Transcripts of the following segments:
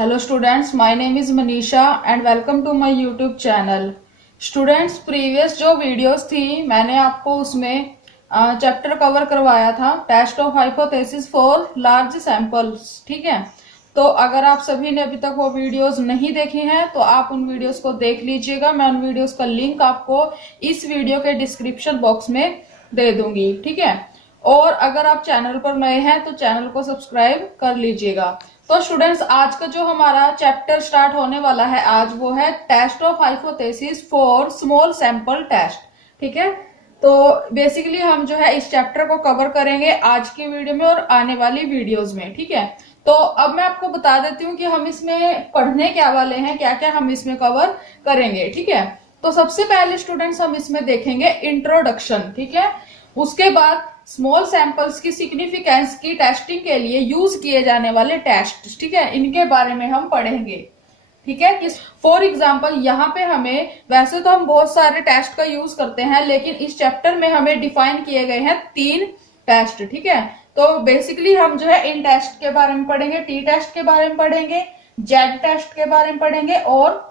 Hello students, my name is Manisha and welcome to my YouTube channel. Students, previous जो videos थी मैंने आपको उसमें चैप्टर कवर करवाया था test of hypothesis for large samples, ठीक है। तो अगर आप सभी ने अभी तक वो वीडियोस नहीं देखी हैं तो आप उन वीडियोस को देख लीजिएगा। मैं उन वीडियोस का लिंक आपको इस वीडियो के डिस्क्रिप्शन बॉक्स में दे दूंगी, ठीक है। और अगर आप चैनल पर नए हैं तो चैनल को सब्सक्राइब कर लीजिएगा। तो स्टूडेंट्स, आज का जो हमारा चैप्टर स्टार्ट होने वाला है आज वो है test of hypothesis for small sample test, ठीक है। तो बेसिकली हम जो है इस चैप्टर को कवर करेंगे आज की वीडियो में और आने वाली वीडियोस में, ठीक है। तो अब मैं आपको बता देती हूँ कि हम इसमें पढ़ने क्या वाले हैं, क्या क्या हम इसमें कवर करेंगे, ठीक है। तो सबसे पहले स्टूडेंट्स हम इसमें देखेंगे इंट्रोडक्शन, ठीक है। उसके बाद स्मॉल सैंपल्स की सिग्निफिकेंस की टेस्टिंग के लिए यूज किए जाने वाले टेस्ट, ठीक है, इनके बारे में हम पढ़ेंगे, ठीक है। फॉर एग्जाम्पल यहाँ पे हमें, वैसे तो हम बहुत सारे टेस्ट का यूज करते हैं लेकिन इस चैप्टर में हमें डिफाइन किए गए हैं 3 टेस्ट, ठीक है। तो बेसिकली हम जो है इन टेस्ट के बारे में पढ़ेंगे, टी टेस्ट के बारे में पढ़ेंगे, जेड टेस्ट के बारे में पढ़ेंगे और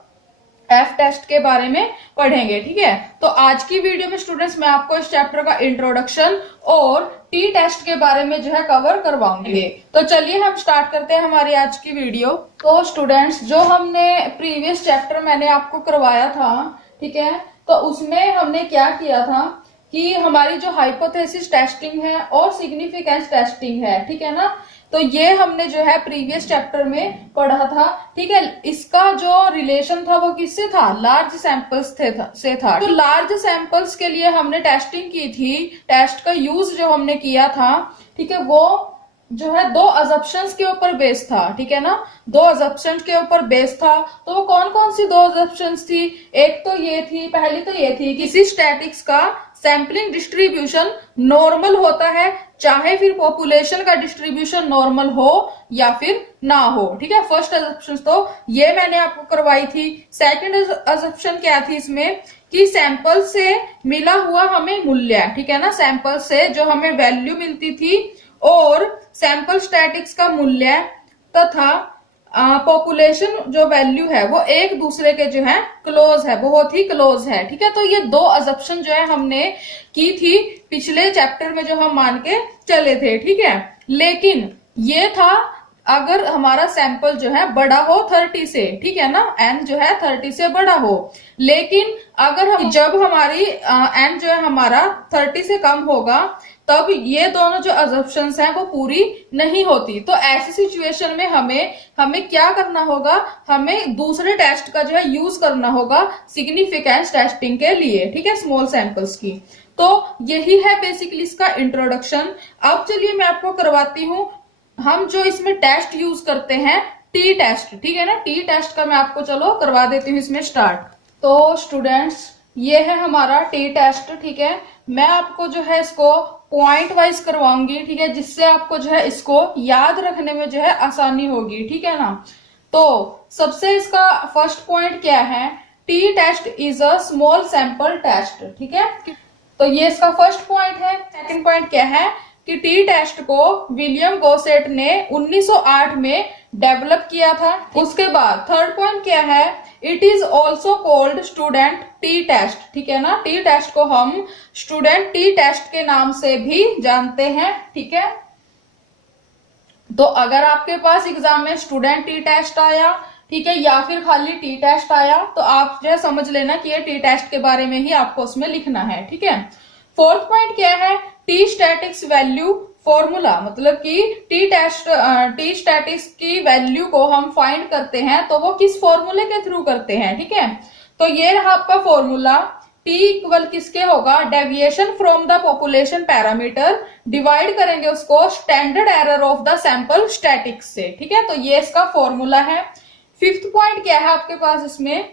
एफ टेस्ट के बारे में पढ़ेंगे, ठीक है। तो आज की वीडियो में स्टूडेंट्स मैं आपको इस चैप्टर का इंट्रोडक्शन और टी टेस्ट के बारे में जो है कवर करवाऊंगी। तो चलिए हम स्टार्ट करते हैं हमारी आज की वीडियो। तो स्टूडेंट्स, जो हमने प्रीवियस चैप्टर मैंने आपको करवाया था, ठीक है, तो उसमें हमने क्या किया था कि हमारी जो हाइपोथेसिस टेस्टिंग है और सिग्निफिकेंस टेस्टिंग है, ठीक है ना, तो ये हमने जो है प्रीवियस चैप्टर में पढ़ा था, ठीक है। इसका जो रिलेशन था वो किससे था? लार्ज सैंपल्स से था। तो लार्ज सैंपल्स के लिए हमने टेस्टिंग की थी, टेस्ट का यूज जो हमने किया था, ठीक है, वो जो है 2 अजम्पशंस के ऊपर बेस था, ठीक है ना, 2 अजम्पशंस के ऊपर बेस था। तो वो कौन कौन सी 2 अजम्पशंस थी? एक तो ये थी, पहली तो ये थी कि किसी स्टैटिक्स का सैंपलिंग डिस्ट्रीब्यूशन नॉर्मल होता है, चाहे फिर पॉपुलेशन का डिस्ट्रीब्यूशन नॉर्मल हो या फिर ना हो, ठीक है। फर्स्ट अजम्पशन तो ये मैंने आपको करवाई थी। सेकंड अजम्पशन क्या थी इसमें कि सैंपल से मिला हुआ हमें मूल्य, ठीक है ना, सैंपल से जो हमें वैल्यू मिलती थी और सैंपल स्टैटिक्स का मूल्य तथा पॉपुलेशन जो वैल्यू है वो एक दूसरे के जो है क्लोज है, बहुत ही क्लोज है, ठीक है। तो ये 2 अजम्पशन जो है हमने की थी पिछले चैप्टर में जो हम मान के चले थे, ठीक है। लेकिन ये था अगर हमारा सैंपल जो है बड़ा हो 30 से, ठीक है ना, एन जो है 30 से बड़ा हो। लेकिन अगर हम जब हमारी एन जो है हमारा 30 से कम होगा तब ये दोनों जो अजम्पशंस हैं वो पूरी नहीं होती। तो ऐसी सिचुएशन में हमें क्या करना होगा? हमें दूसरे टेस्ट का जो है यूज करना होगा सिग्निफिकेंस टेस्टिंग के लिए, ठीक है, स्मॉल सैंपल्स की। तो यही है बेसिकली इसका इंट्रोडक्शन। अब चलिए मैं आपको करवाती हूँ हम जो इसमें टेस्ट यूज करते हैं टी टेस्ट, ठीक है ना। टी टेस्ट का मैं आपको चलो करवा देती हूँ इसमें स्टार्ट। तो स्टूडेंट्स, ये है हमारा टी टेस्ट, ठीक है। मैं आपको जो है इसको पॉइंट वाइज करवाऊंगी, ठीक है, जिससे आपको जो है इसको याद रखने में जो है आसानी होगी, ठीक है ना। तो सबसे इसका फर्स्ट पॉइंट क्या है? T test is a small sample test, ठीक है। तो ये इसका फर्स्ट पॉइंट है। सेकंड पॉइंट क्या है कि टी टेस्ट को विलियम गोसेट ने 1908 में डेवलप किया था। उसके बाद थर्ड पॉइंट क्या है? It is also called student T test, ठीक है ना। टी टेस्ट को हम स्टूडेंट टी टेस्ट के नाम से भी जानते हैं, ठीक है। तो अगर आपके पास एग्जाम में स्टूडेंट टी टेस्ट आया, ठीक है, या फिर खाली टी टेस्ट आया, तो आप जो है समझ लेना कि ये टी टेस्ट के बारे में ही आपको उसमें लिखना है, ठीक है। फोर्थ पॉइंट क्या है? टी स्टैटिक्स वैल्यू फॉर्मूला, मतलब कि टी स्टैटिक्स की वैल्यू को हम फाइंड करते हैं तो वो किस फॉर्मूले के थ्रू करते हैं, ठीक है। तो ये रहा आपका फॉर्मूला। टी इक्वल किसके होगा? Deviation from the population parameter, divide करेंगे उसको standard error of the sample statics से, ठीक है। तो ये इसका फॉर्मूला है। फिफ्थ पॉइंट क्या है आपके पास इसमें?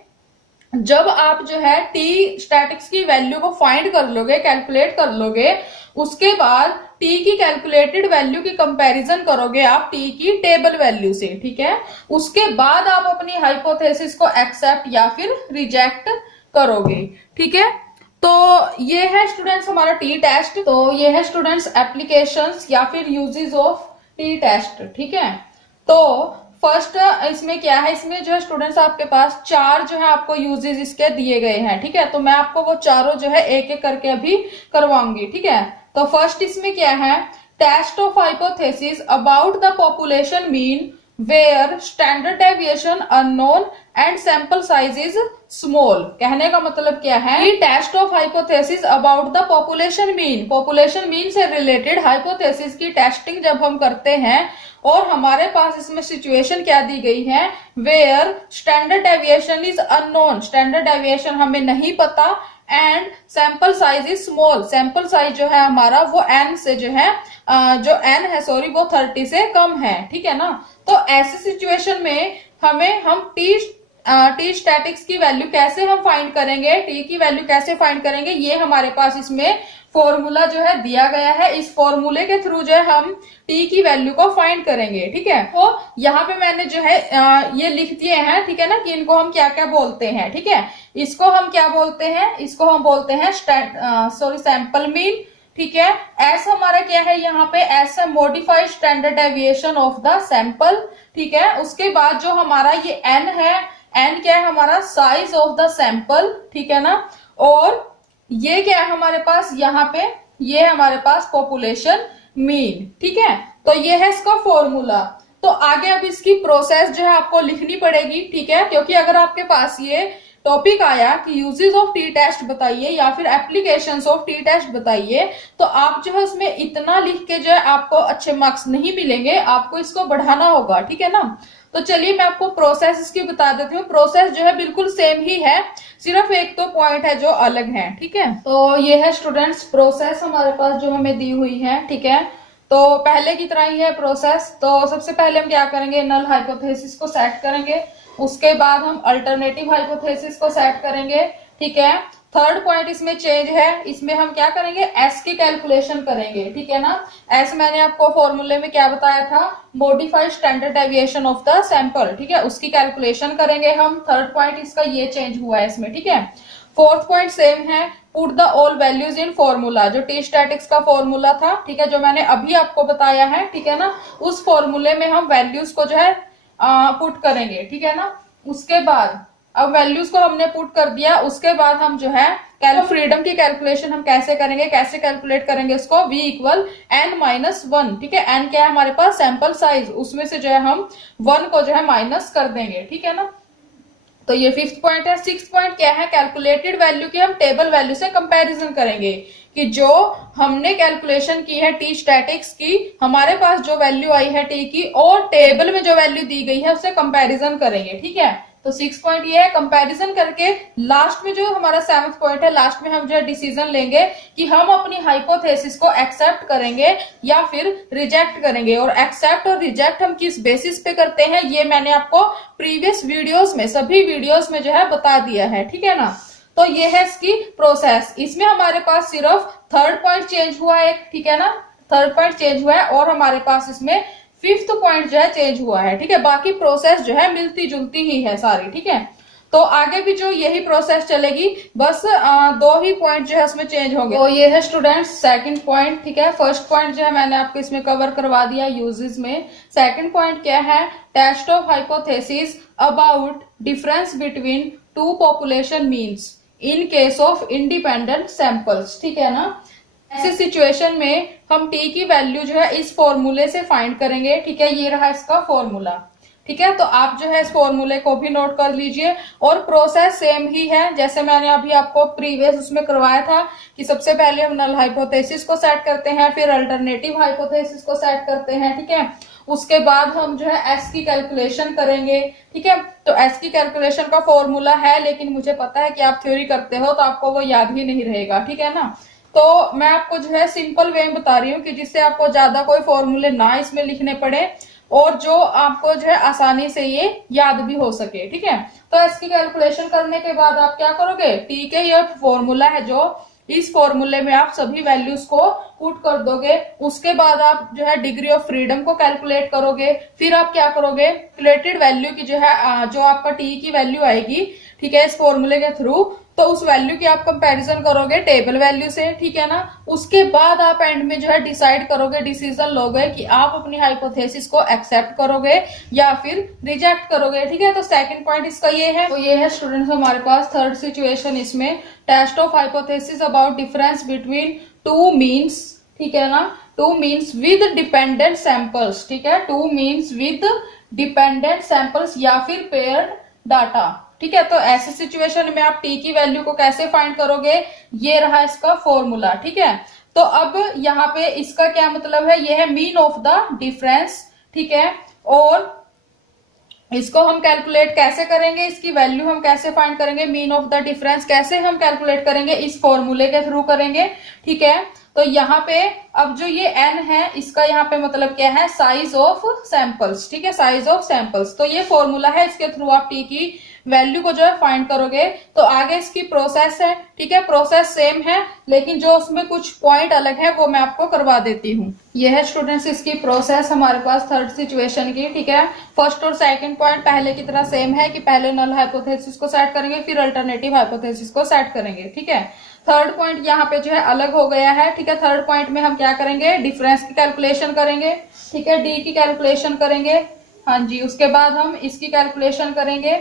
जब आप जो है टी स्टैटिक्स की वैल्यू को फाइंड कर लोगे, कैलकुलेट कर लोगे, उसके बाद टी की कैलकुलेटेड वैल्यू की कंपैरिजन करोगे आप टी की टेबल वैल्यू से, ठीक है। उसके बाद आप अपनी हाइपोथेसिस को एक्सेप्ट या फिर रिजेक्ट करोगे, ठीक है। तो ये है स्टूडेंट्स हमारा टी टेस्ट। तो ये है स्टूडेंट्स एप्लीकेशंस या फिर यूजेस ऑफ टी टेस्ट, ठीक है। तो फर्स्ट इसमें क्या है, इसमें जो है स्टूडेंट्स आपके पास चार जो है आपको यूजेस इसके दिए गए हैं, ठीक है। तो मैं आपको वो चारों जो है एक एक करके अभी करवाऊंगी, ठीक है। तो फर्स्ट इसमें क्या है, test of hypothesis about the population mean where standard deviation unknown and sample size is small. कहने का मतलब क्या है कि test of hypothesis about the population mean, population mean से रिलेटेड हाइपोथेसिस की टेस्टिंग जब हम करते हैं और हमारे पास इसमें सिचुएशन क्या दी गई है, where standard deviation is unknown, standard deviation हमें नहीं पता, and sample size is small, sample size जो है हमारा वो n से जो है जो n है सॉरी वो 30 से कम है, ठीक है ना। तो ऐसे सिचुएशन में हम टी स्टैटिक्स की वैल्यू कैसे हम फाइंड करेंगे, टी की वैल्यू कैसे फाइंड करेंगे, ये हमारे पास इसमें फॉर्मूला जो है दिया गया है। इस फॉर्मूले के थ्रू जो है हम टी की वैल्यू को फाइंड करेंगे, ठीक है। तो यहाँ पे मैंने जो है ये लिख दिए हैं, ठीक है ना, कि इनको हम क्या क्या बोलते हैं, ठीक है। इसको हम क्या बोलते हैं, इसको हम बोलते हैं सैंपल मीन, ठीक है। एस हमारा क्या है यहाँ पे, एस है modified standard deviation of the sample, ठीक है। उसके बाद जो हमारा ये एन है, एन क्या है हमारा, साइज ऑफ द सैंपल, ठीक है ना। और ये क्या है हमारे पास यहाँ पे, ये हमारे पास पॉपुलेशन मीन, ठीक है। तो ये है इसका फॉर्मूला। तो आगे अब इसकी प्रोसेस जो है आपको लिखनी पड़ेगी, ठीक है, क्योंकि अगर आपके पास ये टॉपिक आया कि यूजेस ऑफ टी टेस्ट बताइए या फिर एप्लीकेशंस ऑफ टी टेस्ट बताइए, तो आप जो है उसमें इतना लिख के जो है आपको अच्छे मार्क्स नहीं मिलेंगे, आपको इसको बढ़ाना होगा, ठीक है ना। तो चलिए मैं आपको प्रोसेस इसकी बता देती हूँ। प्रोसेस जो है बिल्कुल सेम ही है, सिर्फ एक तो पॉइंट है जो अलग है, ठीक है। तो ये है स्टूडेंट्स प्रोसेस हमारे पास जो हमें दी हुई है, ठीक है। तो पहले की तरह ही है प्रोसेस। तो सबसे पहले हम क्या करेंगे, नल हाइपोथेसिस को सेट करेंगे, उसके बाद हम अल्टरनेटिव हाइपोथेसिस को सेट करेंगे, ठीक है। थर्ड पॉइंट इसमें चेंज है, इसमें हम क्या करेंगे, एस की कैलकुलेशन करेंगे, ठीक है ना। एस मैंने आपको फॉर्मूले में क्या बताया था, modified standard deviation of the sample, ठीक है, उसकी कैलकुलेशन करेंगे हम। थर्ड पॉइंट इसका ये चेंज हुआ है इसमें, ठीक है। फोर्थ पॉइंट सेम है, put the all values in formula, जो टी स्टैटिक्स का फॉर्मूला था, ठीक है, जो मैंने अभी आपको बताया है, ठीक है ना, उस फॉर्मूले में हम वैल्यूज को जो है पुट करेंगे, ठीक है ना। उसके बाद अब वैल्यूज को हमने पुट कर दिया, उसके बाद हम जो है फ्रीडम की कैलकुलेशन हम कैसे करेंगे, कैसे कैलकुलेट करेंगे इसको, v इक्वल n-1, ठीक है। n क्या है हमारे पास, सैंपल साइज, उसमें से जो है हम 1 को जो है माइनस कर देंगे, ठीक है ना। तो ये फिफ्थ पॉइंट है। सिक्स्थ पॉइंट क्या है, कैलकुलेटेड वैल्यू की हम टेबल वैल्यू से कंपैरिजन करेंगे, कि जो हमने कैलकुलेशन की है टी स्टैटिक्स की, हमारे पास जो वैल्यू आई है टी की और टेबल में जो वैल्यू दी गई है उससे कंपैरिजन करेंगे, ठीक है। तो 6 पॉइंट ये है, कंपैरिजन करके लास्ट में जो हमारा 7th पॉइंट है, लास्ट में हम जो है डिसीजन लेंगे कि हम अपनी हाइपोथेसिस को एक्सेप्ट करेंगे या फिर रिजेक्ट करेंगे। और एक्सेप्ट और रिजेक्ट हम किस बेसिस पे करते हैं, ये मैंने आपको प्रीवियस वीडियोस में, सभी वीडियोस में जो है बता दिया है, ठीक है ना। तो ये है इसकी प्रोसेस। इसमें हमारे पास सिर्फ थर्ड पॉइंट चेंज हुआ है, ठीक है ना, थर्ड पॉइंट चेंज हुआ है, और हमारे पास इसमें फिफ्थ पॉइंट जो है चेंज हुआ है, ठीक है। बाकी प्रोसेस जो है मिलती जुलती ही है सारी, ठीक है। तो आगे भी जो यही प्रोसेस चलेगी, बस 2 ही पॉइंट जो है उसमें चेंज होंगे। तो ये है स्टूडेंट्स सेकंड पॉइंट, ठीक है। फर्स्ट पॉइंट जो है मैंने आपको इसमें कवर करवा दिया यूजेस में। सेकंड पॉइंट क्या है, test of hypothesis about difference between 2 population means in case of independent samples, ठीक है ना। ऐसे सिचुएशन में हम टी की वैल्यू जो है इस फॉर्मूले से फाइंड करेंगे, ठीक है। ये रहा इसका फॉर्मूला, ठीक है। तो आप जो है इस फॉर्मूले को भी नोट कर लीजिए। और प्रोसेस सेम ही है, जैसे मैंने अभी आपको प्रीवियस उसमें करवाया था कि सबसे पहले हम नल हाइपोथेसिस को सेट करते हैं, फिर अल्टरनेटिव हाइपोथेसिस को सेट करते हैं, ठीक है। उसके बाद हम जो है एस की कैलकुलेशन करेंगे, ठीक है। तो एस की कैलकुलेशन का फॉर्मूला है, लेकिन मुझे पता है कि आप थ्योरी करते हो तो आपको वो याद ही नहीं रहेगा, ठीक है ना। तो मैं आपको जो है सिंपल वे में बता रही हूँ कि जिससे आपको ज्यादा कोई फॉर्मूले ना इसमें लिखने पड़े और जो आपको जो है आसानी से ये याद भी हो सके, ठीक है। तो इसकी कैलकुलेशन करने के बाद आप क्या करोगे, टी के ये फॉर्मूला है जो, इस फॉर्मूले में आप सभी वैल्यूज को पुट कर दोगे। उसके बाद आप जो है डिग्री ऑफ फ्रीडम को कैलकुलेट करोगे। फिर आप क्या करोगे, कैलकुलेटेड वैल्यू की जो है जो आपका टी की वैल्यू आएगी, ठीक है, इस फॉर्मूले के थ्रू, तो उस वैल्यू की आप कंपैरिजन करोगे टेबल वैल्यू से, ठीक है ना। उसके बाद आप एंड में जो है डिसाइड करोगे, डिसीजन लोगे कि आप अपनी हाइपोथेसिस को एक्सेप्ट करोगे या फिर रिजेक्ट करोगे, ठीक है। तो सेकंड पॉइंट इसका ये है। तो ये है स्टूडेंट्स हमारे पास थर्ड सिचुएशन इसमें, test of hypothesis about difference between two means, ठीक है ना, two means with dependent samples, ठीक है, two means with dependent samples या फिर पेयर्ड डाटा, ठीक है। तो ऐसे सिचुएशन में आप टी की वैल्यू को कैसे फाइंड करोगे, ये रहा इसका फॉर्मूला, ठीक है। तो अब यहाँ पे इसका क्या मतलब है, ये है मीन ऑफ द डिफरेंस, ठीक है। और इसको हम कैलकुलेट कैसे करेंगे, इसकी वैल्यू हम कैसे फाइंड करेंगे, मीन ऑफ द डिफरेंस कैसे हम कैलकुलेट करेंगे, इस फॉर्मूले के थ्रू करेंगे, ठीक है। तो यहाँ पे अब जो ये n है, इसका यहाँ पे मतलब क्या है, साइज ऑफ सैंपल्स, ठीक है, साइज ऑफ सैंपल्स। तो ये फॉर्मूला है, इसके थ्रू आप टी की वैल्यू को जो है फाइंड करोगे। तो आगे इसकी प्रोसेस है, ठीक है, प्रोसेस सेम है लेकिन जो उसमें कुछ पॉइंट अलग है वो मैं आपको करवा देती हूँ। ये है स्टूडेंट्स इसकी प्रोसेस हमारे पास थर्ड सिचुएशन की, ठीक है। फर्स्ट और सेकंड पॉइंट पहले की तरह सेम है कि पहले नल हाइपोथेसिस को सेट करेंगे फिर अल्टरनेटिव हाइपोथेसिस को सेट करेंगे, ठीक है। थर्ड पॉइंट यहाँ पे जो है अलग हो गया है, ठीक है। थर्ड पॉइंट में हम क्या करेंगे, डिफरेंस की कैलकुलेशन करेंगे, ठीक है, डी की कैलकुलेशन करेंगे, हाँ जी। उसके बाद हम इसकी कैलकुलेशन करेंगे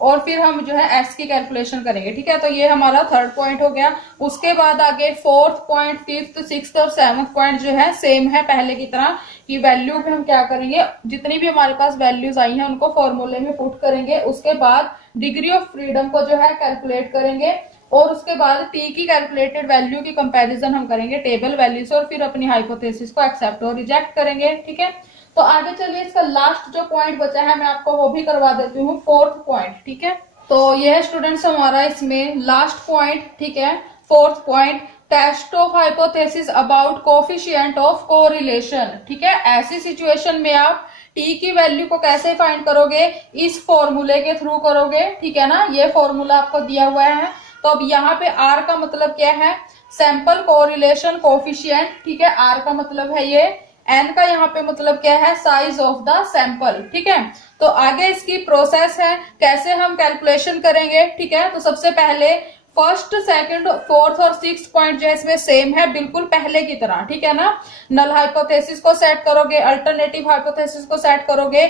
और फिर हम जो है एस की कैलकुलेशन करेंगे, ठीक है। तो ये हमारा थर्ड पॉइंट हो गया। उसके बाद आगे फोर्थ पॉइंट, फिफ्थ, सिक्स्थ और सेवंथ पॉइंट जो है सेम है पहले की तरह कि वैल्यू में हम क्या करेंगे, जितनी भी हमारे पास वैल्यूज आई हैं उनको फॉर्मूले में पुट करेंगे। उसके बाद डिग्री ऑफ फ्रीडम को जो है कैलकुलेट करेंगे और उसके बाद टी की कैलकुलेटेड वैल्यू की कंपैरिजन हम करेंगे टेबल वैल्यू से और फिर अपनी हाइपोथेसिस को एक्सेप्ट और रिजेक्ट करेंगे, ठीक है। तो आगे चलिए इसका लास्ट जो पॉइंट बचा है मैं आपको वो भी करवा देती हूँ, फोर्थ पॉइंट, ठीक है। तो ये है स्टूडेंट्स हमारा इसमें लास्ट पॉइंट, ठीक है, fourth point, test of hypothesis about coefficient of correlation, ठीक है। ऐसी सिचुएशन में आप टी की वैल्यू को कैसे फाइंड करोगे, इस फॉर्मूले के थ्रू करोगे, ठीक है ना। ये फॉर्मूला आपको दिया हुआ है। तो अब यहाँ पे आर का मतलब क्या है, सैंपल कोरिलेशन कोफिशिएंट, ठीक है। आर का मतलब है ये, एन का यहाँ पे मतलब क्या है, साइज ऑफ द सैंपल, ठीक है। तो आगे इसकी प्रोसेस है, कैसे हम कैलकुलेशन करेंगे, ठीक है। तो सबसे पहले फर्स्ट, सेकंड, फोर्थ और सिक्स पॉइंट जो है इसमें सेम है बिल्कुल पहले की तरह, ठीक है ना। नल हाइपोथेसिस को सेट करोगे, अल्टरनेटिव हाइपोथेसिस को सेट करोगे,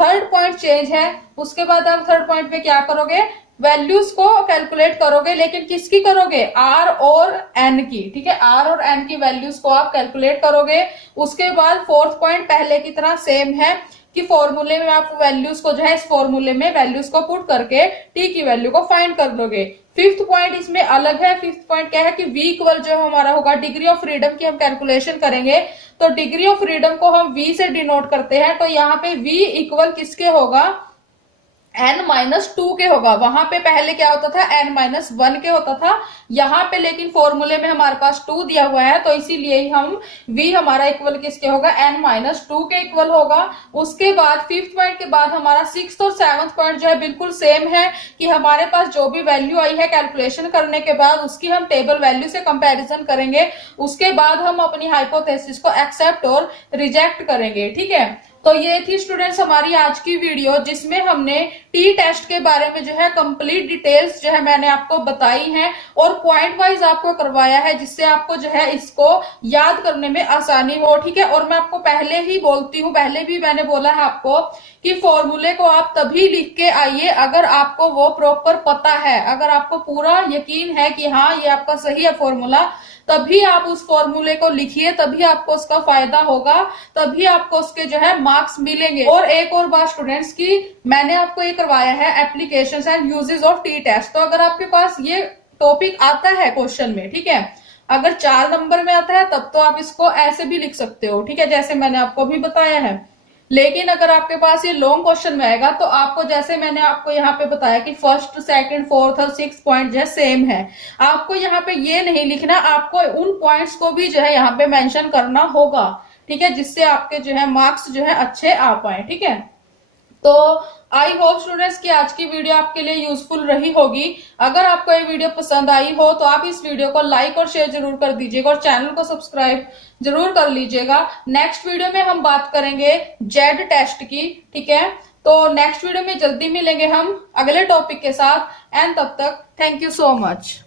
थर्ड पॉइंट चेंज है। उसके बाद आप थर्ड पॉइंट पे क्या करोगे, वैल्यूज को कैलकुलेट करोगे, लेकिन किसकी करोगे, आर और एन की, ठीक है। आर और एन की वैल्यूज को आप कैलकुलेट करोगे। उसके बाद फोर्थ पॉइंट पहले की तरह सेम है कि फॉर्मूले में आप वैल्यूज को जो है इस फॉर्मूले में वैल्यूज को पुट करके टी की वैल्यू को फाइंड कर दोगे। फिफ्थ पॉइंट इसमें अलग है। फिफ्थ पॉइंट क्या है कि वी इक्वल जो हमारा होगा डिग्री ऑफ फ्रीडम की हम कैलकुलेशन करेंगे। तो डिग्री ऑफ फ्रीडम को हम वी से डिनोट करते हैं। तो यहाँ पे वी इक्वल किसके होगा, n-2 के होगा। वहां पे पहले क्या होता था, n-1 के होता था। यहाँ पे लेकिन फॉर्मूले में हमारे पास 2 दिया हुआ है तो इसीलिए हम v हमारा इक्वल किसके होगा, n-2 के इक्वल होगा। उसके बाद फिफ्थ पॉइंट के बाद हमारा सिक्स्थ और सेवंथ पॉइंट जो है बिल्कुल सेम है कि हमारे पास जो भी वैल्यू आई है कैलकुलेशन करने के बाद उसकी हम टेबल वैल्यू से कंपेरिजन करेंगे। उसके बाद हम अपनी हाइपोथेसिस को एक्सेप्ट और रिजेक्ट करेंगे, ठीक है। तो ये थी स्टूडेंट्स हमारी आज की वीडियो जिसमें हमने टी टेस्ट के बारे में जो है कंप्लीट डिटेल्स जो है मैंने आपको बताई हैं और पॉइंट वाइज आपको करवाया है जिससे आपको जो है इसको याद करने में आसानी हो, ठीक है। और मैं आपको पहले ही बोलती हूँ, पहले भी मैंने बोला है आपको कि फॉर्मूले को आप तभी लिख के आइए अगर आपको वो प्रॉपर पता है, अगर आपको पूरा यकीन है कि हाँ ये आपका सही है फॉर्मूला, तभी आप उस फॉर्मूले को लिखिए, तभी आपको उसका फायदा होगा, तभी आपको उसके जो है मार्क्स मिलेंगे। और एक और बात स्टूडेंट्स की, मैंने आपको ये करवाया है applications and uses of T test. तो अगर आपके पास ये टॉपिक आता है क्वेश्चन में, ठीक है, अगर 4 नंबर में आता है तब तो आप इसको ऐसे भी लिख सकते हो, ठीक है, जैसे मैंने आपको भी बताया है। लेकिन अगर आपके पास ये लॉन्ग क्वेश्चन में आएगा तो आपको, जैसे मैंने आपको यहाँ पे बताया कि फर्स्ट, सेकंड, फोर्थ और सिक्स पॉइंट जो है सेम है, आपको यहाँ पे ये नहीं लिखना, आपको उन पॉइंट्स को भी जो है यहाँ पे मेंशन करना होगा, ठीक है, जिससे आपके जो है मार्क्स जो है अच्छे आ पाए, ठीक है। तो आई होप स्टूडेंट्स की आज की वीडियो आपके लिए यूजफुल रही होगी। अगर आपको ये वीडियो पसंद आई हो तो आप इस वीडियो को लाइक और शेयर जरूर कर दीजिएगा और चैनल को सब्सक्राइब जरूर कर लीजिएगा। नेक्स्ट वीडियो में हम बात करेंगे जेड टेस्ट की, ठीक है। तो नेक्स्ट वीडियो में जल्दी मिलेंगे हम अगले टॉपिक के साथ, एंड तब तक थैंक यू सो मच।